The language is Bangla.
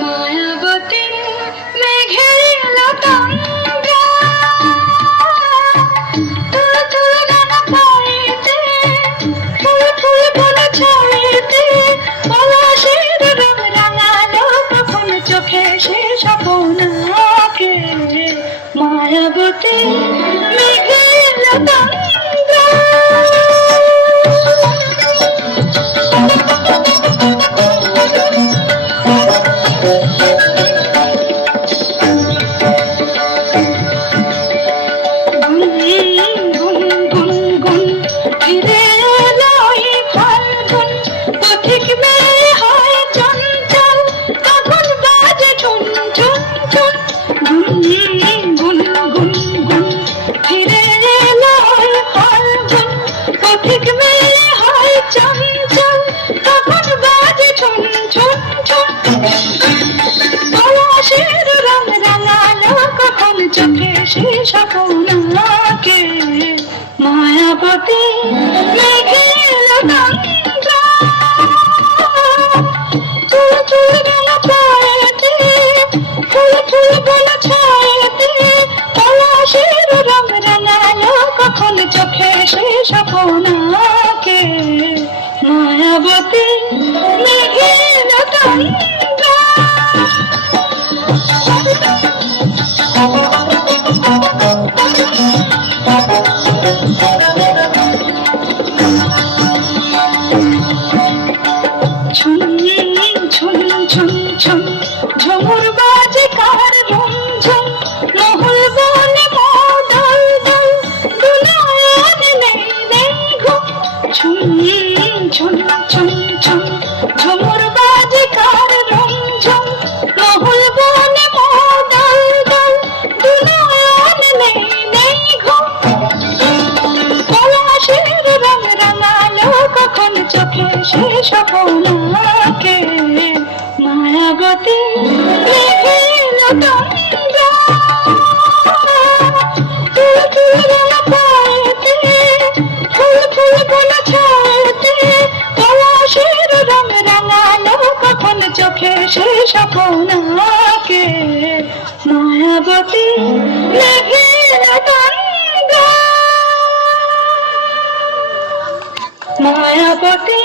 মায়াবতী মেঘের স্বপ্নকে মায়াবতী মেঘের গঙ্গা ফুল ফুল গেল পায়েতে ফুল ফুল গেল ছায়েতে পলাশের রং রাঙালো কখন চোখে সে স্বপ্নকে মায়াবতী মেঘের গঙ্গা ঝুমুর বাজে কার ঝুমঝুম মহুল বনে মদল দল দুলায়ান নেই নেই ঘুম ঝুম ঝুম ঝুম ঝুম ঝুমুর বাজে কার ঝুমঝুম মহুল বনে মদল দল দুলায়ান নেই নেই ঘুম পলাশের রং রাঙালো কখন চোখে সে স্বপ্নকে মায়াবতী মেঘের গঙ্গা ফুল ফুল গেল পায়েতে ফুল ফুল গেল ছায়েতে পলাশের রং রাঙালো কখন চোখে সে স্বপ্নকে মায়াবতী মেঘের গঙ্গা মায়াবতী